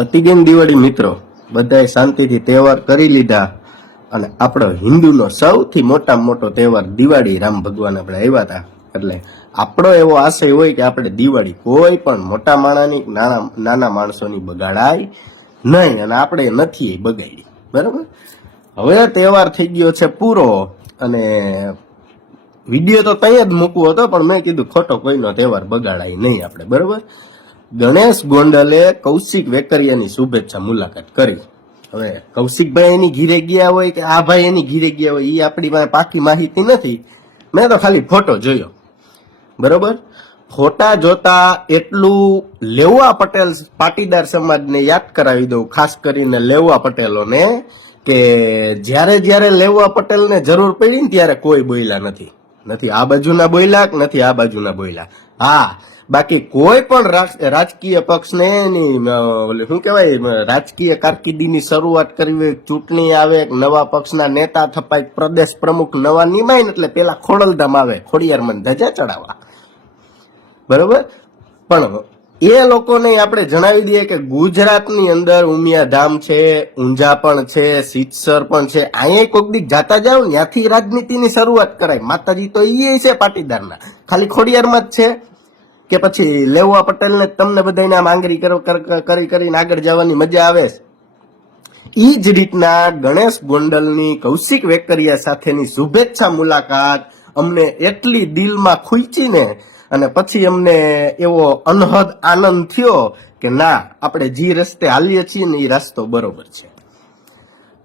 પતી દિવાળી મિત્રો, બધાએ શાંતિથી તહેવાર કરી લીધા. અને આપણો હિન્દુનો સૌથી મોટામાં મોટો તહેવાર દિવાળી, રામ ભગવાન આપણે આવ્યા હતા. એટલે આપણો એવો આશય હોય કે આપણે દિવાળી કોઈ પણ મોટા માણાની, નાના નાના માણસોની બગાડાય નહીં અને આપણે નથી એ બગાડી. બરાબર? હવે તહેવાર થઈ ગયો છે પૂરો અને વીડિયો તો ત્યાં જ મૂકવો હતો, પણ મેં કીધું ખોટો કોઈનો તહેવાર બગાડાય નહીં આપણે. બરોબર? ગણેશ ગોંડલે કૌશિક વેકરિયાની શુભેચ્છા મુલાકાત કરી. હવે કૌશિકભાઈ એની ઘીરે ગયા હોય કે આ ભાઈ એની ઘીરે ગયા હોય એ આપણી પાસે પાકી માહિતી નથી. મેં તો ખાલી ફોટો જોયો. બરોબર? ફોટા જોતા એટલું લેવા પટેલ પાટીદાર સમાજને યાદ કરાવી દઉં, ખાસ કરીને લેવા પટેલોને, કે જ્યારે જ્યારે લેવા પટેલને જરૂર પડી ને ત્યારે કોઈ બોલ્યા નથી. નથી આ બાજુના બોલ્યા કે નથી આ બાજુના બોયલા? હા, બાકી કોઈ પણ રાજકીય પક્ષને એની શું કહેવાય રાજકીય કારકિર્દીની શરૂઆત કરવી ચૂંટણી આવે નવા પક્ષના નેતા થપાય પ્રદેશ પ્રમુખ નવા નિમાય એટલે પેલા ખોડલધામ આવે, ખોડિયારમાં ધજા ચડાવવા. બરોબર? પણ એ લોકોને આપણે જણાવી દઈએ કે ગુજરાતની અંદર ઉમિયાધામ છે, ઊંઝા પણ છે, સિત્સર પણ છે. અહીંયા કોઈક દીક જાતા જાઓ ત્યાંથી રાજનીતિની શરૂઆત કરાય. માતાજી તો એ છે પાટીદારના. ખાલી ખોડિયારમાં જ છે કે પછી લેવા પટેલને તમને બધાને આમ આંગળી કર- કરી કરીને આગળ જવાની મજા આવે છે. એ જ રીતના ગણેશ ગોંડલની કૌશિક વેકરિયા સાથેની શુભેચ્છા મુલાકાત અમને એટલી દિલમાં ખૂંચીને અને પછી અમને એવો અનહદ આનંદ થયો કે ના, આપણે જે રસ્તે હાલીએ છીએ ને એ રસ્તો બરોબર છે.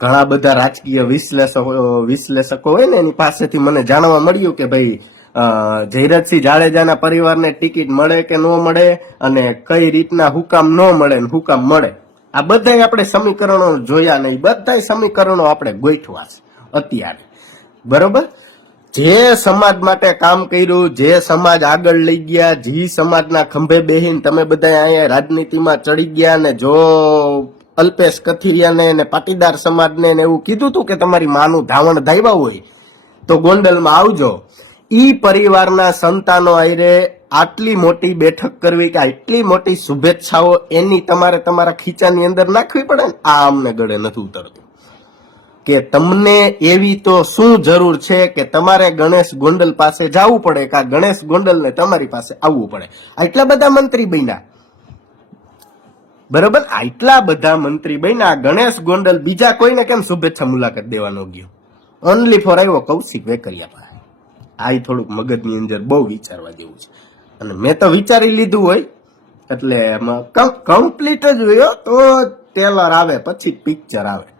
ઘણા બધા રાજકીય વિશ્લેષકો વિશ્લેષકો હોય ને એની પાસેથી મને જાણવા મળ્યું કે ભાઈ જયરાજસિંહ જાડેજાના પરિવારને ટિકિટ મળે કે ન મળે અને કઈ રીતના હુકામ ન મળે ને હુકામ મળે. આ બધાય આપણે સમીકરણો જોયા નહીં બધાય સમીકરણો આપણે ગોઠવા છે અત્યારે. બરોબર? જે સમાજ માટે કામ કર્યું, જે સમાજ આગળ લઈ ગયા, જે સમાજના ખંભે બેહીને તમે બધા અહીંયા રાજનીતિમાં ચડી ગયા ને જો અલ્પેશ કથિરિયાને ને પાટીદાર સમાજને ને એવું કીધું હતું કે તમારી માનું ધાવણ ધાવ્યા હોય, તો ગોંડલમાં આવજો. ઈ પરિવારના સંતાનો આયરે આટલી મોટી બેઠક કરવી કે આટલી મોટી શુભેચ્છાઓ એની તમારે તમારા ખીચાની અંદર નાખવી પડે ને? આ અમને ગળે નથી ઉતરતું. કે તમને એવી તો શું જરૂર છે કે તમારે ગણેશ ગોંડલ પાસે જવું પડે કે ગણેશ ગોંડલને તમારી પાસે આવવું પડે? આટલા બધા મંત્રી બન્યા. બરોબર? આટલા બધા મંત્રી બન્યા ગણેશ ગોંડલ બીજા કોઈને કેમ શુભેચ્છા મુલાકાત દેવાનો ગયો? ઓનલી ફોર આવ્યો કૌશિક વેકરિયા પાસે આ થોડુંક મગજની અંદર બહુ વિચારવા જેવું છે. અને મેં તો વિચારી લીધું હોય, એટલે કમ્પ્લીટ જ રહ્યો, તો ટેલર આવે, પછી પિક્ચર આવે.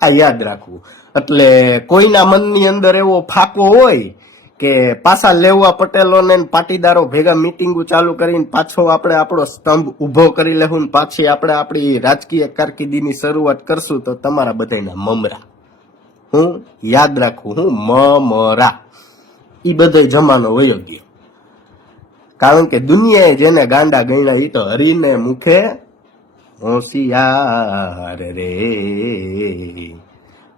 આ યાદ રાખવું. એટલે કોઈના મનની અંદર એવો ફાકો હોય કે પાછા લેવા પટેલોને પાટીદારો ભેગા મિટિંગો ચાલુ કરીને પાછો આપણે આપણો સ્તંભ ઊભો કરી લેવું પાછી આપણે આપણી રાજકીય કારકિર્દીની શરૂઆત કરશું તો તમારા બધાના મમરા. હું યાદ રાખું, હું મમરા. એ બધો જમાનો વયો કારણ કે દુનિયાએ જેને ગાંડા ગણ્યા એ તો હરીને મુખે હોશિયાર રે.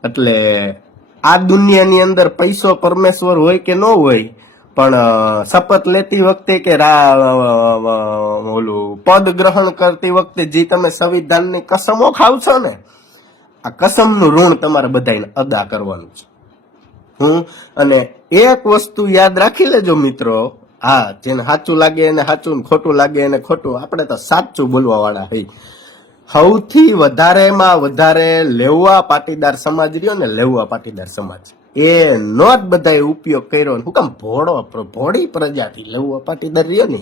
એટલે આ દુનિયાની અંદર પૈસો પરમેશ્વર હોય કે ન હોય, પણ શપથ લેતી વખતે કે ઓલું પદ ગ્રહણ કરતી વખતે જે તમે સંવિધાનની કસમો ખાવ છો ને, આ કસમનું ઋણ તમારે બધાને અદા કરવાનું છે. હું અને એક વસ્તુ યાદ રાખી લેજો મિત્રો, હા, જેને સાચું લાગે એને સાચું ખોટું લાગે એને ખોટું, આપણે તો સાચું બોલવા વાળા હઈ. સૌથી વધારેમાં વધારે લેવા પાટીદાર સમાજ રહ્યો ને લેવા પાટીદાર સમાજ. એ જ બધાએ ઉપયોગ કર્યો હું કામ ભોળો ભોળી પ્રજાતિ લેવા પાટીદાર રહ્યો ને,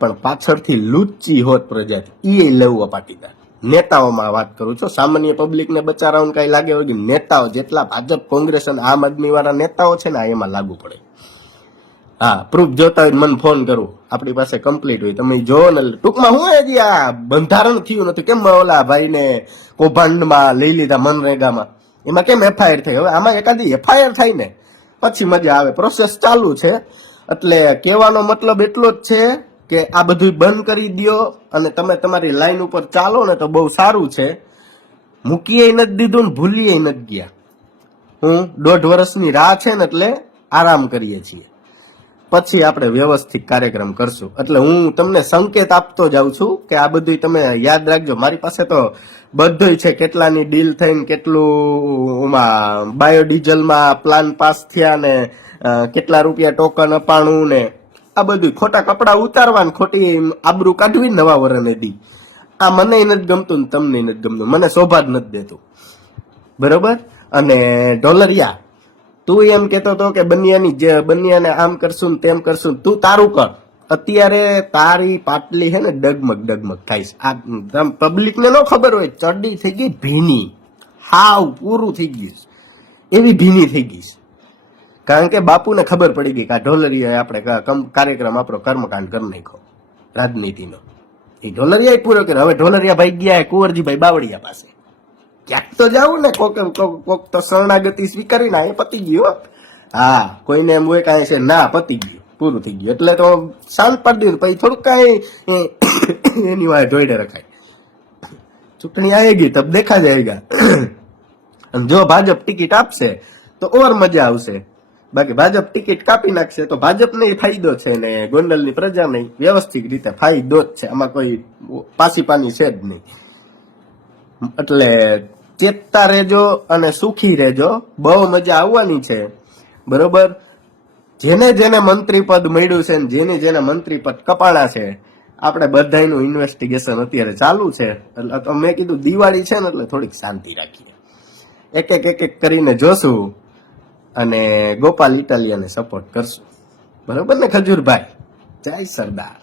પણ પાછળથી લુચ્ચી હોત પ્રજાતિ એ લેવા પાટીદાર. નેતાઓમાં વાત કરું છું, સામાન્ય પબ્લિકને બચારાઓને કાંઈ લાગે હોય કે નેતાઓ જેટલા ભાજપ, કોંગ્રેસ અને આમ આદમી વાળા નેતાઓ છે ને એમાં લાગુ પડે. હા પ્રૂફ જોતા હોય મને ફોન કરું. આપણી પાસે કમ્પ્લીટ હોય. તમે જો ને, ટૂંકમાં હું હજી આ બંધારણ થયું નથી કેમ ઓલા ભાઈને કૌભાંડમાં લઈ લીધા મનરેગામાં? એમાં કેમ એફઆઈઆર થઈ? હવે આમાં એકાદી એફઆઈઆર થાય ને? પછી મજા આવે. પ્રોસેસ ચાલુ છે. એટલે કહેવાનો મતલબ એટલો જ છે કે આ બધું બંધ કરી દ્યો અને તમે તમારી લાઈન ઉપર ચાલો ને તો બહુ સારું છે. મૂકીએ નથી દીધું ને ભૂલીએ નથી ગયા. હું દોઢ વર્ષની રાહ છે ને એટલે આરામ કરીએ છીએ. પછી આપણે વ્યવસ્થિત કાર્યક્રમ કરશું. એટલે હું તમને સંકેત આપતો જાઉં છું કે આ બધું તમે યાદ રાખજો. મારી પાસે તો બધું છે. કેટલાની ડીલ થઈને કેટલું ઓમાં બાયોડીઝલમાં પ્લાન પાસ થયા ને કેટલા રૂપિયા ટોકન અપાણું ને, આ બધું ખોટા કપડા ઉતારવા ને ખોટી આબરૂ કાઢવી નવા વરને દી. આ મને નથી ગમતું ને તમને નથી ગમતું. મને શોભા જ નથી દેતું. બરોબર? અને ડોલરિયા તું એમ કેતો હતો કે બનિયાની જે, બનિયાને આમ કરશું તેમ કરશું તું તારું કર. અત્યારે તારી પાટલી છે ને ડગમગ ડગમગ થાય છે. આ પબ્લિકને ન ખબર હોય, ચડી થઈ ગઈ ભીની. હાવ પૂરું થઈ ગયું. એવી ભીની થઈ ગઈ છે. કારણ કે બાપુને ખબર પડી ગઈ કે આ ઢોલરિયાએ આપણે કાર્યક્રમ આપણો કર્મકાંડ કરી નાખ્યો, રાજનીતિનો. એ ઢોલરિયા પૂરો કર્યો. હવે ઢોલરિયા ભાઈ ગયા કુંવરજીભાઈ બાવળિયા પાસે. ક્યાંક તો જાવું ને કોક કોક તો શરણાગતિ સ્વીકારી ના એ પતી ગયું હા, કોઈને એમ હોય કાંઈ છે, ના, પતી ગયું, પૂરું થઈ ગયું. એટલે તો શાંત પાડી દીધું, પછી થોડુંક કાંઈ એની વાય જોઈને રખાય. ચૂંટણી આવેગી તબ દેખા જાયગા. અને જો ભાજપ ટિકિટ આપશે, તો ઓર મજા આવશે. બાકી ભાજપ ટિકિટ કાપી નાખશે, તો ભાજપને ને ફાયદો છે ને ગોંડલની પ્રજાને વ્યવસ્થિત રીતે ફાયદો જ છે. આમાં કોઈ પાસી પાની છે જ નહીં. એટલે ચેતતા રહેજો અને સુખી રહેજો. બહુ મજા આવવાની છે. બરોબર? જેને જેને મંત્રી પદ મળ્યું છે જેને જેને મંત્રી પદ કપાણા છે, આપણે બધાયનું ઇન્વેસ્ટિગેશન અત્યારે ચાલુ છે. એટલે મેં કીધું દિવાળી છે ને એટલે થોડીક શાંતિ રાખીએ. એક એક એક એક કરીને જોશું અને ગોપાલ ઇટાલિયાને સપોર્ટ કરશું. બરોબર ને ખજૂરભાઈ? જય સરદાર.